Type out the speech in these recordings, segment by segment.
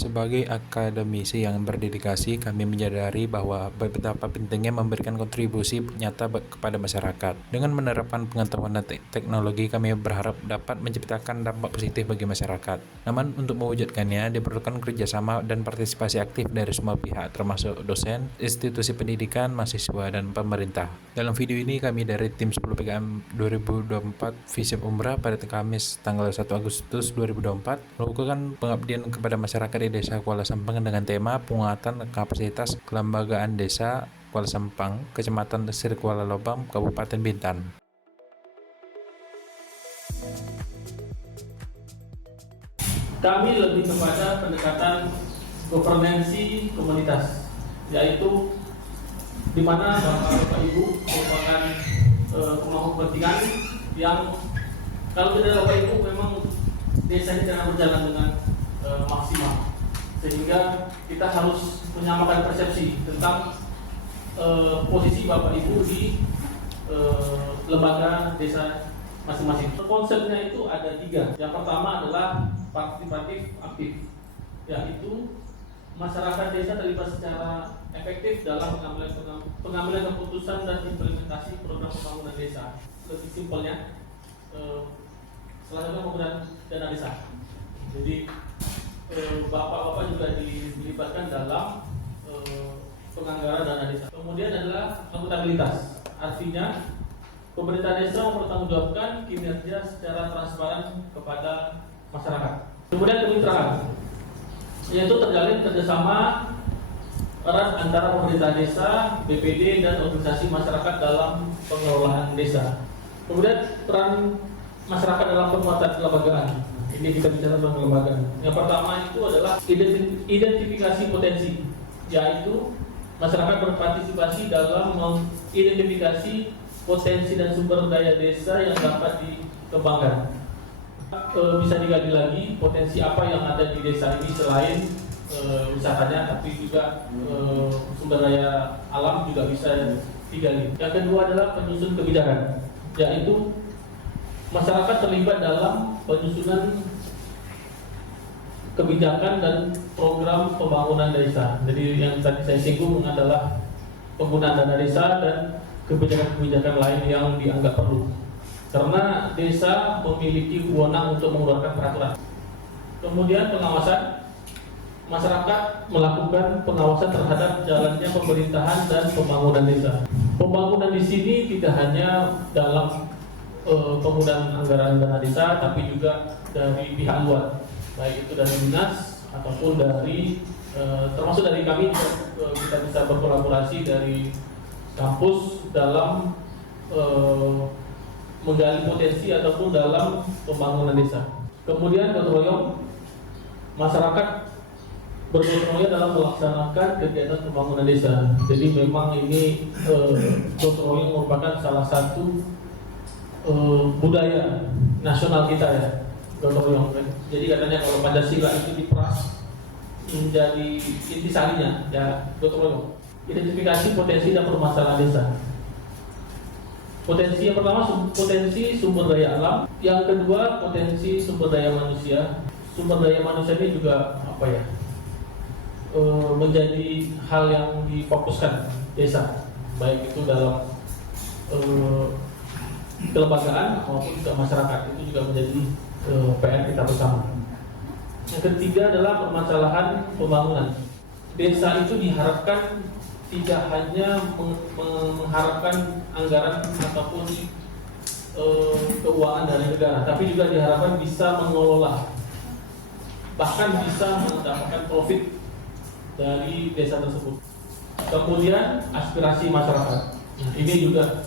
Sebagai akademisi yang berdedikasi, kami menyadari bahwa betapa pentingnya memberikan kontribusi nyata kepada masyarakat. Dengan menerapkan pengetahuan dan teknologi, kami berharap dapat menciptakan dampak positif bagi masyarakat. Namun, untuk mewujudkannya, diperlukan kerjasama dan partisipasi aktif dari semua pihak, termasuk dosen, institusi pendidikan, mahasiswa, dan pemerintah. Dalam video ini, kami dari tim 10 PKM 2024 Visip Umrah pada Kamis tanggal 1 Agustus 2024 melakukan pengabdian kepada masyarakat di Desa Kuala Sampang dengan tema penguatan kapasitas kelembagaan Desa Kuala Sampang, Kecamatan Sri Kuala Lobang, Kabupaten Bintan. Kami lebih kepada pendekatan governansi komunitas, yaitu di mana Bapak Ibu merupakan pemangku kepentingan yang kalau tidak Bapak Ibu memang desa ini tidak berjalan dengan maksimal, sehingga kita harus menyamakan persepsi tentang posisi Bapak Ibu di lembaga desa masing-masing. Konsepnya itu ada 3. Yang pertama adalah partisipatif aktif, yaitu masyarakat desa terlibat secara efektif dalam pengambilan keputusan dan implementasi program pembangunan desa. Lebih simpelnya, selanjutnya penggunaan dana desa. Jadi bapak-bapak juga dilibatkan dalam penganggaran dana desa. Kemudian adalah akuntabilitas, artinya pemerintah desa mempertanggungjawabkan kinerja secara transparan kepada masyarakat. Kemudian kemitraan, yaitu terjalin kerjasama erat antara pemerintah desa, BPD, dan organisasi masyarakat dalam pengelolaan desa. Kemudian peran masyarakat dalam penguatan kelembagaan. Ini kita bicara tentang kelembagaan. Yang pertama itu adalah identifikasi potensi, yaitu masyarakat berpartisipasi dalam mengidentifikasi potensi dan sumber daya desa yang dapat dikembangkan. Bisa digali lagi potensi apa yang ada di desa ini selain wisatanya, tapi juga sumber daya alam juga bisa digali. Yang kedua adalah penyusun kebijakan, yaitu masyarakat terlibat dalam penyusunan kebijakan dan program pembangunan desa. Jadi yang tadi saya singgung adalah penggunaan dana desa dan kebijakan-kebijakan lain yang dianggap perlu. Karena desa memiliki wewenang untuk mengeluarkan peraturan. Kemudian pengawasan, masyarakat melakukan pengawasan terhadap jalannya pemerintahan dan pembangunan desa. Pembangunan di sini tidak hanya dalam penggunaan anggaran dana desa, tapi juga dari pihak luar, baik itu dari dinas ataupun dari termasuk dari kami kita bisa berkolaborasi dari kampus dalam menggali potensi ataupun dalam pembangunan desa. Kemudian gotong royong, masyarakat bergotong royong dalam melaksanakan kegiatan pembangunan desa. Jadi memang ini gotong royong merupakan salah satu budaya nasional kita ya, gotong royong. Jadi katanya kalau Pancasila itu diperas menjadi intisarinya ya gotong royong. Identifikasi potensi dan permasalahan desa. Potensi yang pertama potensi sumber daya alam, yang kedua potensi sumber daya manusia. Sumber daya manusia ini juga menjadi hal yang difokuskan desa, baik itu dalam kelembagaan maupun juga masyarakat. Itu juga menjadi PR kita bersama. Yang ketiga adalah permasalahan pembangunan. Desa itu diharapkan tidak hanya mengharapkan anggaran ataupun keuangan dari negara, tapi juga diharapkan bisa mengelola, bahkan bisa mendapatkan profit dari desa tersebut. Kemudian aspirasi masyarakat, ini juga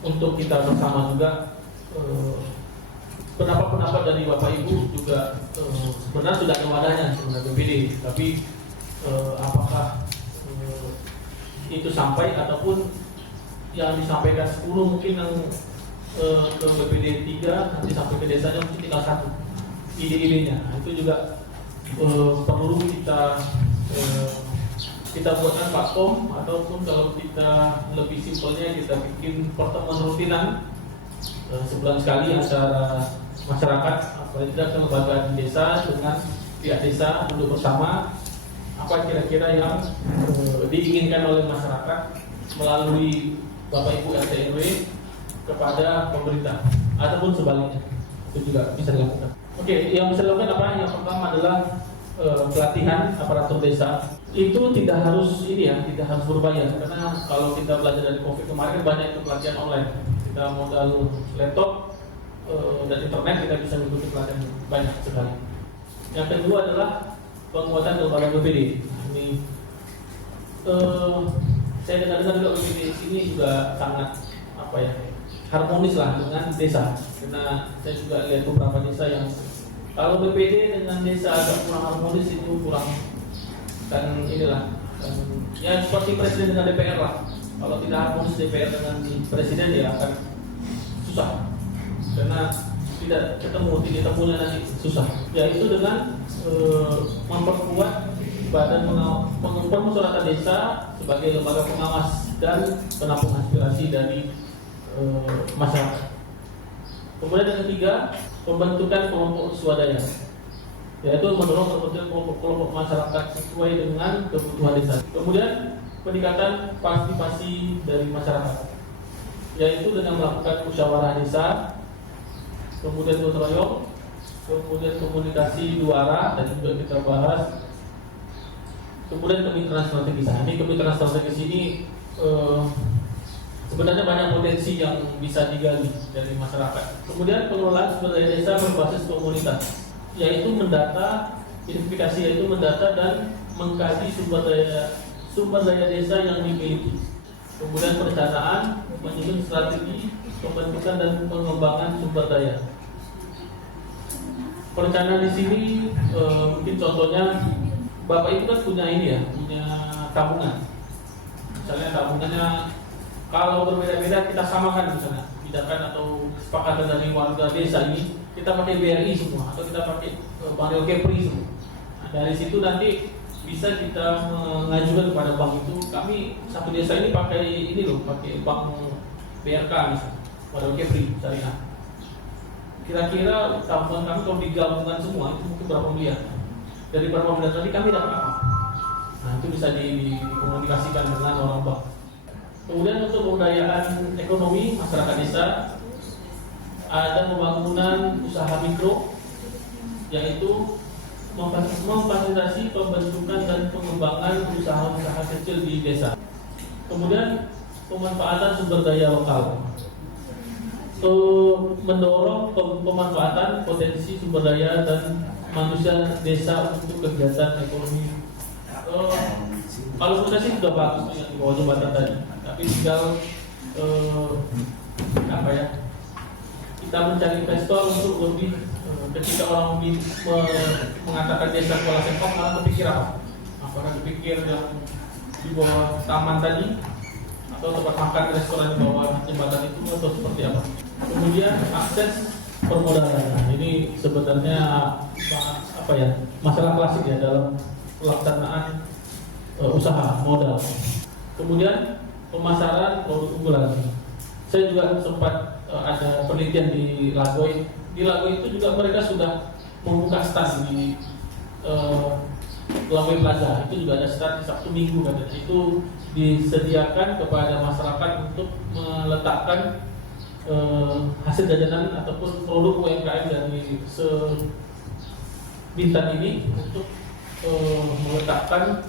untuk kita bersama juga pendapat-pendapat dari Bapak Ibu juga sebenarnya sudah ada wadahnya sebenarnya BPD, tapi apakah itu sampai ataupun yang disampaikan 10 mungkin yang ke BPD 3 nanti sampai ke desanya mungkin tinggal 1 ide-idenya. Itu juga perlu kita buatkan platform, ataupun kalau kita lebih simpelnya kita bikin pertemuan rutinan sebulan sekali antara masyarakat, apalagi tidak kelembagaan desa dengan pihak desa duduk bersama apa kira-kira yang diinginkan oleh masyarakat melalui Bapak Ibu RT RW kepada pemerintah ataupun sebaliknya, itu juga bisa dilakukan. Oke, yang bisa dilakukan apa? Yang pertama adalah pelatihan aparatur desa. Itu tidak harus tidak harus berbayar, karena kalau kita belajar dari COVID kemarin banyak itu pelatihan online. Kita modal laptop dan internet, kita bisa mengikuti pelatihan banyak sekali. Yang kedua adalah penguatan lembaga BPD. Ini saya dengar juga BPD ini juga sangat harmonis lah dengan desa, karena saya juga lihat beberapa desa yang kalau BPD dengan desa agak kurang harmonis, itu kurang, dan ya seperti presiden dengan DPR lah. Kalau tidak harmonis DPR dengan presiden, ya akan susah, karena tidak ketemunya nanti susah. Yaitu dengan memperkuat Badan Permusyawaratan Desa sebagai lembaga pengawas dan penampung aspirasi dari masyarakat. Kemudian yang ketiga, pembentukan kelompok swadaya, yaitu mendorong terbentuknya kelompok masyarakat sesuai dengan kebutuhan desa. Kemudian peningkatan partisipasi dari masyarakat, yaitu dengan melakukan musyawarah desa, kemudian gotong royong, kemudian komunikasi dua arah dan juga kita bahas, kemudian kemitraan strategis. Ini kemitraan strategis ini sebenarnya banyak potensi yang bisa digali dari masyarakat. Kemudian pengelolaan sumber daya desa berbasis komunitas, yaitu mendata, identifikasi yaitu mendata dan mengkaji sumber daya desa yang dimiliki. Kemudian perencanaan, menyusun strategi pembentukan dan pengembangan sumber daya. Perencanaan di sini mungkin contohnya Bapak Ibu kan punya punya tabungan. Misalnya tabungannya kalau berbeda-beda kita samakan, misalnya bedakan atau kesepakatan dari warga desa ini kita pakai BRI semua atau kita pakai Mario Kepri semua. Nah, dari situ nanti bisa kita mengajukan kepada bank itu, kami satu desa ini pakai pakai bank BRK misalnya, Mario Kepri syariah. Kira-kira tabungan kami kalau digabungkan semua itu mungkin berapa miliar? Dari berapa miliar tadi kami dapat apa? Nah, itu bisa dikomunikasikan dengan orang bank. Kemudian untuk pemberdayaan ekonomi masyarakat desa, ada pembangunan usaha mikro, yaitu memfasilitasi pembentukan dan pengembangan usaha-usaha kecil di desa. Kemudian pemanfaatan sumber daya lokal, mendorong pemanfaatan potensi sumber daya dan manusia desa untuk kegiatan ekonomi. Kalau sudah sih sudah bagus yang di bawah jembatan tadi, tapi tinggal kita mencari investor untuk lebih ketika orang mengatakan desa Kuala Sempong, malah berpikir apa? Apakah berpikir yang di bawah taman tadi atau tempat makan restoran di bawah jembatan itu atau seperti apa? Kemudian akses permodalan. Nah, ini sebenarnya masalah klasik ya dalam pelaksanaan usaha modal. Kemudian pemasaran produk unggulan. Saya juga sempat ada penelitian di Lagoy. Di Lagoy itu juga mereka sudah membuka stand di Lagoy Plaza. Itu juga ada stand di Sabtu Minggu katanya. Itu disediakan kepada masyarakat untuk meletakkan hasil jajanan ataupun produk UMKM dari Bintan ini untuk meletakkan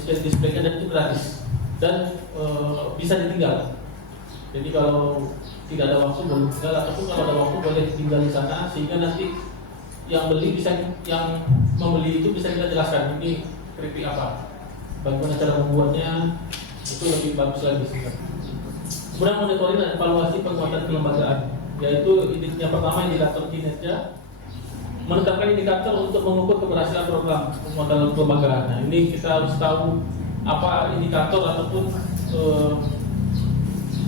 display-nya, dan itu gratis dan bisa ditinggal. Jadi kalau tidak ada waktu boleh tinggal, ataupun kalau ada waktu boleh tinggal di sana, sehingga nanti yang membeli itu bisa kita jelaskan ini keripik apa, bagaimana cara membuatnya, itu lebih bagus lagi sebenarnya. Kemudian monitoring dan evaluasi penguatan kelembagaan, yaitu yang pertama indikator kinerja, menetapkan indikator untuk mengukur keberhasilan program penguatan kelembagaan. Nah, ini kita harus tahu apa indikator ataupun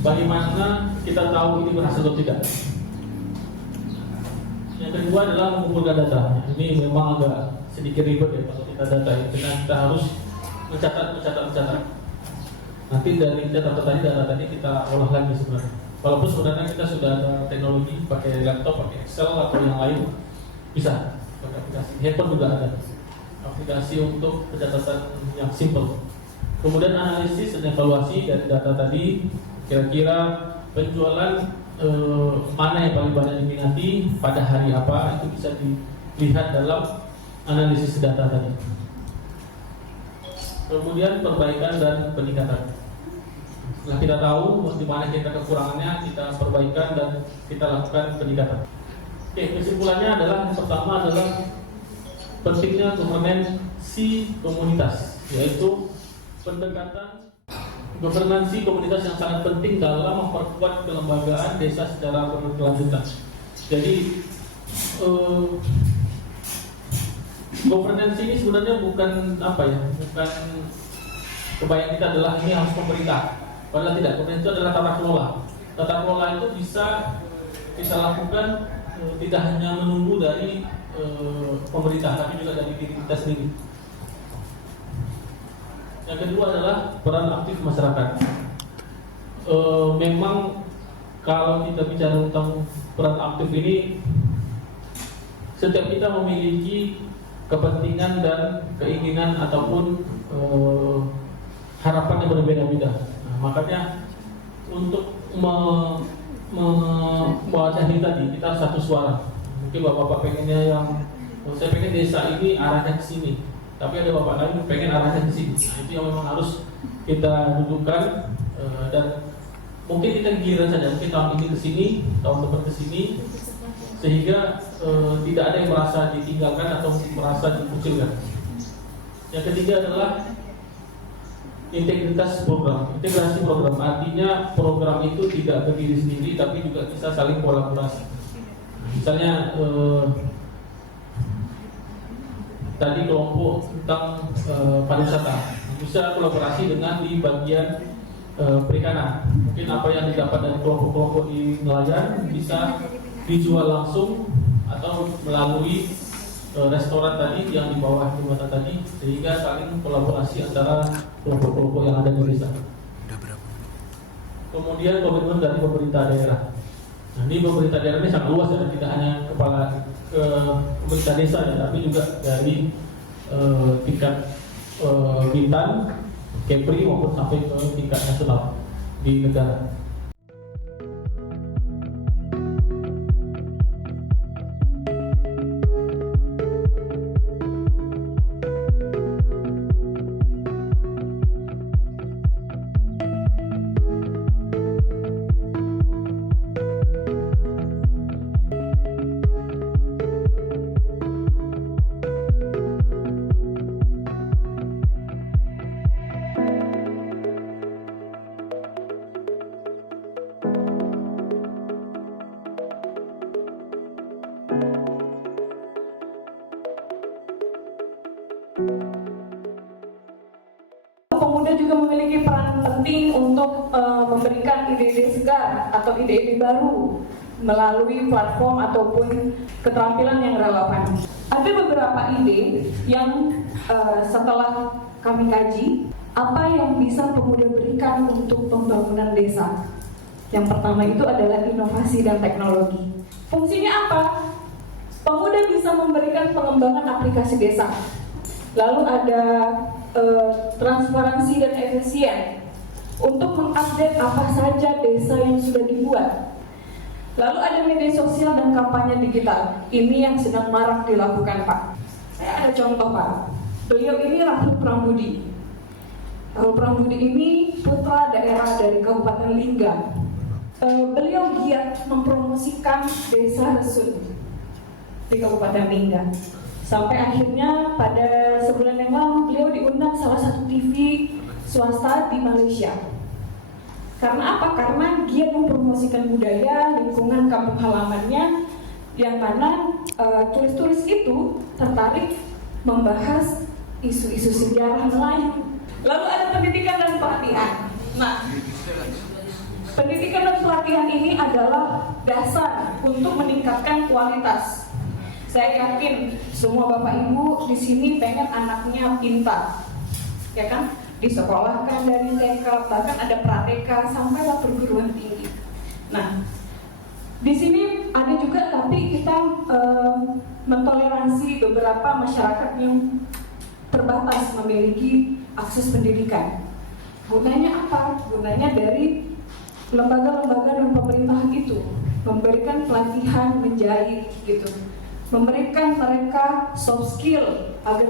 bagaimana kita tahu ini berhasil atau tidak. Yang kedua adalah mengumpulkan data. Ini memang agak sedikit ribet ya kalau kita data ini, karena kita harus mencatat. Nanti dari data tadi kita olah lagi sebenarnya. Walaupun sebenarnya kita sudah ada teknologi pakai laptop, pakai Excel atau yang lain bisa. pakai aplikasi. Handphone juga ada aplikasi untuk pencatatan yang simple. Kemudian analisis dan evaluasi dari data tadi, kira-kira penjualan mana yang paling banyak diminati pada hari apa, itu bisa dilihat dalam analisis data tadi. Kemudian perbaikan dan peningkatan. Setelah kita tahu di mana kita kekurangannya, kita perbaikan dan kita lakukan peningkatan. Oke, kesimpulannya adalah yang pertama adalah pentingnya governansi komunitas, yaitu pendekatan governansi komunitas yang sangat penting dalam memperkuat kelembagaan desa secara berkelanjutan. Jadi governansi ini sebenarnya bukan bukan kebayang kita adalah ini harus pemerintah. Padahal tidak, governansi itu adalah tata kelola. Tata kelola itu bisa kita lakukan tidak hanya menunggu dari pemerintah, tapi juga dari diri kita sendiri. Yang kedua adalah peran aktif masyarakat. Memang kalau kita bicara tentang peran aktif ini, setiap kita memiliki kepentingan dan keinginan ataupun harapan yang berbeda-beda. Nah, makanya untuk mewadahi tadi kita harus satu suara. Mungkin bapak-bapak pengennya saya pengen desa ini arahnya ke sini, tapi ada bapak lain pengen arahnya ke sini. Nah, itu yang memang harus kita dudukkan dan mungkin kita giliran saja. Mungkin tahun ini ke sini, tahun depan ke sini, sehingga tidak ada yang merasa ditinggalkan atau merasa dikucilkan. Yang ketiga adalah integritas program, integrasi program. Artinya program itu tidak berdiri sendiri, tapi juga bisa saling kolaborasi. Misalnya tadi kelompok tentang pariwisata bisa kolaborasi dengan di bagian perikanan. Mungkin apa yang didapat dari kelompok-kelompok di nelayan bisa dijual langsung atau melalui restoran tadi yang di bawah jembatan tadi, sehingga saling kolaborasi antara kelompok-kelompok yang ada di desa. Kemudian komitmen dari pemerintah daerah. Nah, ini pemerintah daerah ini sangat luas ya, tidak hanya kepala pemerintah desa ya, tapi juga dari tingkat Bintan, Kepri maupun sampai ke tingkat nasional di negara. Pemuda juga memiliki peran penting untuk memberikan ide-ide segar atau ide-ide baru melalui platform ataupun keterampilan yang relevan. Ada beberapa ide yang setelah kami kaji, apa yang bisa pemuda berikan untuk pembangunan desa. Yang pertama itu adalah inovasi dan teknologi. Fungsinya apa? Pemuda bisa memberikan pengembangan aplikasi desa. Lalu ada transparansi dan efisien untuk mengupdate apa saja desa yang sudah dibuat. Lalu ada media sosial dan kampanye digital. Ini yang sedang marak dilakukan, Pak. Saya ada contoh, Pak. Beliau ini Rahul Prambudi. Rahul Prambudi ini putra daerah dari Kabupaten Lingga. Beliau giat mempromosikan desa Resut di Kabupaten Lingga. Sampai akhirnya pada sebulan yang lalu beliau diundang salah satu TV swasta di Malaysia. Karena apa? Karena giat mempromosikan budaya, lingkungan kampung halamannya, yang mana turis-turis itu tertarik membahas isu-isu sejarah Melayu. Lalu ada pendidikan dan pelatihan. Nah, pendidikan dan pelatihan ini adalah dasar untuk meningkatkan kualitas. Saya yakin semua bapak ibu di sini pengen anaknya pintar, ya kan? Disekolahkan dari TK, bahkan ada pra-TK sampai perguruan tinggi. Nah, di sini ada juga berarti kita mentoleransi beberapa masyarakat yang terbatas memiliki akses pendidikan. Gunanya apa? Gunanya dari lembaga-lembaga dan pemerintah itu memberikan pelatihan menjahit gitu, memberikan mereka soft skill agar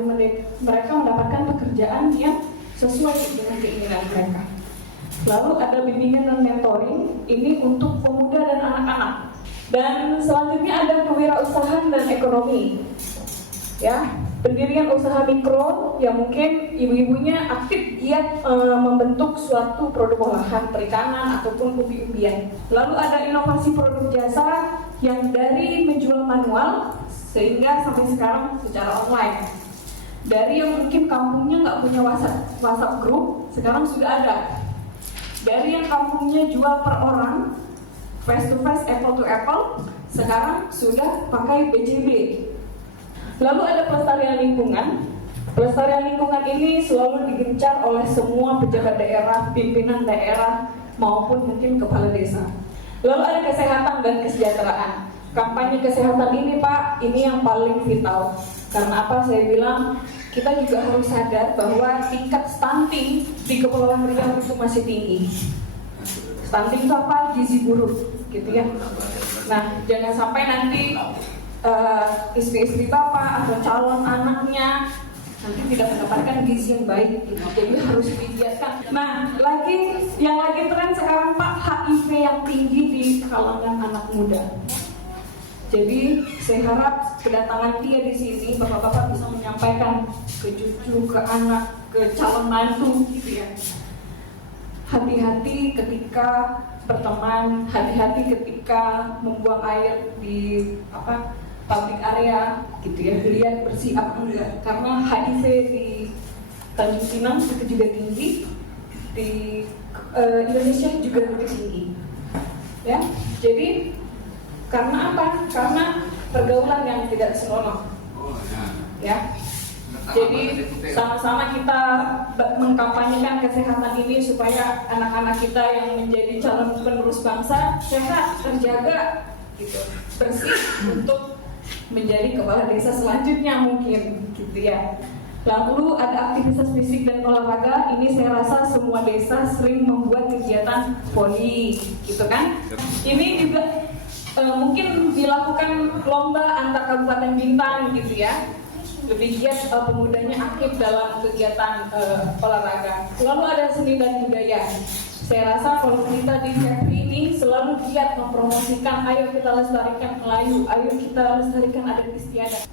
mereka mendapatkan pekerjaan yang sesuai dengan keinginan mereka. Lalu ada bimbingan dan mentoring, ini untuk pemuda dan anak-anak. Dan selanjutnya ada kewirausahaan dan ekonomi. Ya, pendirian usaha mikro yang mungkin ibu-ibunya aktif giat membentuk suatu produk olahan perikanan ataupun umbi-umbian. Lalu ada inovasi produk jasa yang dari menjual manual sehingga sampai sekarang secara online. Dari yang mungkin kampungnya nggak punya WhatsApp group, sekarang sudah ada. Dari yang kampungnya jual per orang, face to face, apple to apple, sekarang sudah pakai BJB. Lalu ada pelestarian lingkungan. Pelestarian lingkungan ini selalu digencar oleh semua pejabat daerah, pimpinan daerah, maupun mungkin kepala desa. Lalu ada kesehatan dan kesejahteraan. Kampanye kesehatan ini Pak, ini yang paling vital. Karena apa saya bilang, kita juga harus sadar bahwa tingkat stunting di Kepulauan Riau itu masih tinggi. Stunting itu apa? Gizi buruk, gitu ya. Nah, jangan sampai nanti istri-istri bapak atau calon anaknya nanti tidak mendapatkan gizi yang baik, gitu. Jadi harus digiatkan. Nah, yang lagi tren sekarang Pak, HIV yang tinggi di kalangan anak muda. Jadi saya harap kedatangan dia di sini, bapak-bapak bisa menyampaikan ke cucu, ke anak, ke calon mantu, gitu ya. Hati-hati ketika berteman, hati-hati ketika membuang air di public area, gitu ya. Lihat bersih apa enggak, karena HIV di Tanjung Pinang itu juga tinggi, di Indonesia juga lebih tinggi, ya. Jadi karena apa? Karena pergaulan yang tidak senonoh, ya. Jadi sama-sama kita mengkampanyekan kesehatan ini supaya anak-anak kita yang menjadi calon penerus bangsa sehat, terjaga, gitu, bersih untuk menjadi kepala desa selanjutnya mungkin, gitu ya. Lalu ada aktivitas fisik dan olahraga. Ini saya rasa semua desa sering membuat kegiatan voli, gitu kan? Ini juga mungkin dilakukan lomba antar kabupaten Bintan, gitu ya. Lebih giat pemudanya aktif dalam kegiatan olahraga. Lalu ada seni dan budaya. Saya rasa kalau kita di Kepri ini selalu giat mempromosikan, ayo kita lestarikan Melayu, ayo kita lestarikan adat istiadat.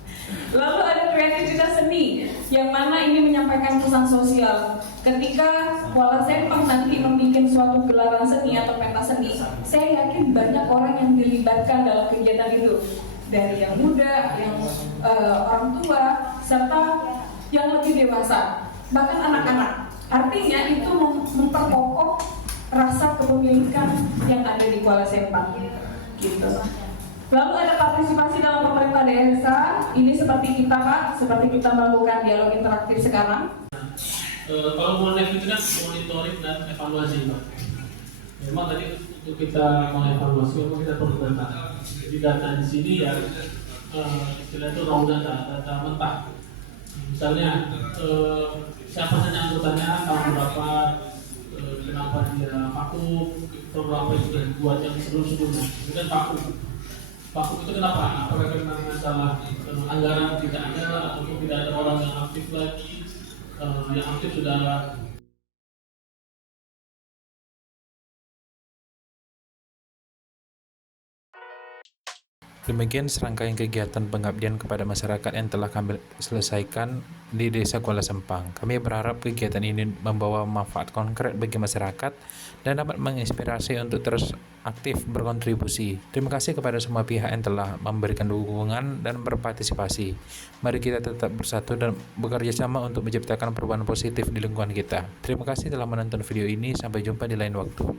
Lalu ada kreativitas seni, yang mana ini menyampaikan pesan sosial. Ketika Kuala Sempang nanti membuat suatu gelaran seni atau pentas seni, saya yakin banyak orang yang dilibatkan dalam kegiatan itu. Dari yang muda, yang orang tua, serta yang lebih dewasa, bahkan anak-anak. Artinya itu memperkokoh rasa kepemilikan yang ada di Kuala Sempang, gitu. Lalu ada partisipasi dalam pemerintah desa. Ini seperti kita Pak, seperti kita melakukan dialog interaktif sekarang. Kalau mengenai itu kan monitoring dan evaluasi Pak. Memang tadi untuk kita mengevaluasi, memang kita perlu data. Jadi data di sini ya istilah itu raw data mentah. Misalnya siapa saja anggotanya, tahun berapa, kenapa dia vakum, program apa yang sudah dibuat yang sebelum-sebelumnya. Itu kan vakum itu kenapa? Apakah karena masalah anggaran tidak ada ataupun tidak ada orang yang aktif lagi? Yang aktif sudah Demikian serangkaian kegiatan pengabdian kepada masyarakat yang telah kami selesaikan di Desa Kuala Sempang. Kami berharap kegiatan ini membawa manfaat konkret bagi masyarakat dan dapat menginspirasi untuk terus aktif berkontribusi. Terima kasih kepada semua pihak yang telah memberikan dukungan dan berpartisipasi. Mari kita tetap bersatu dan bekerja sama untuk menciptakan perubahan positif di lingkungan kita. Terima kasih telah menonton video ini. Sampai jumpa di lain waktu.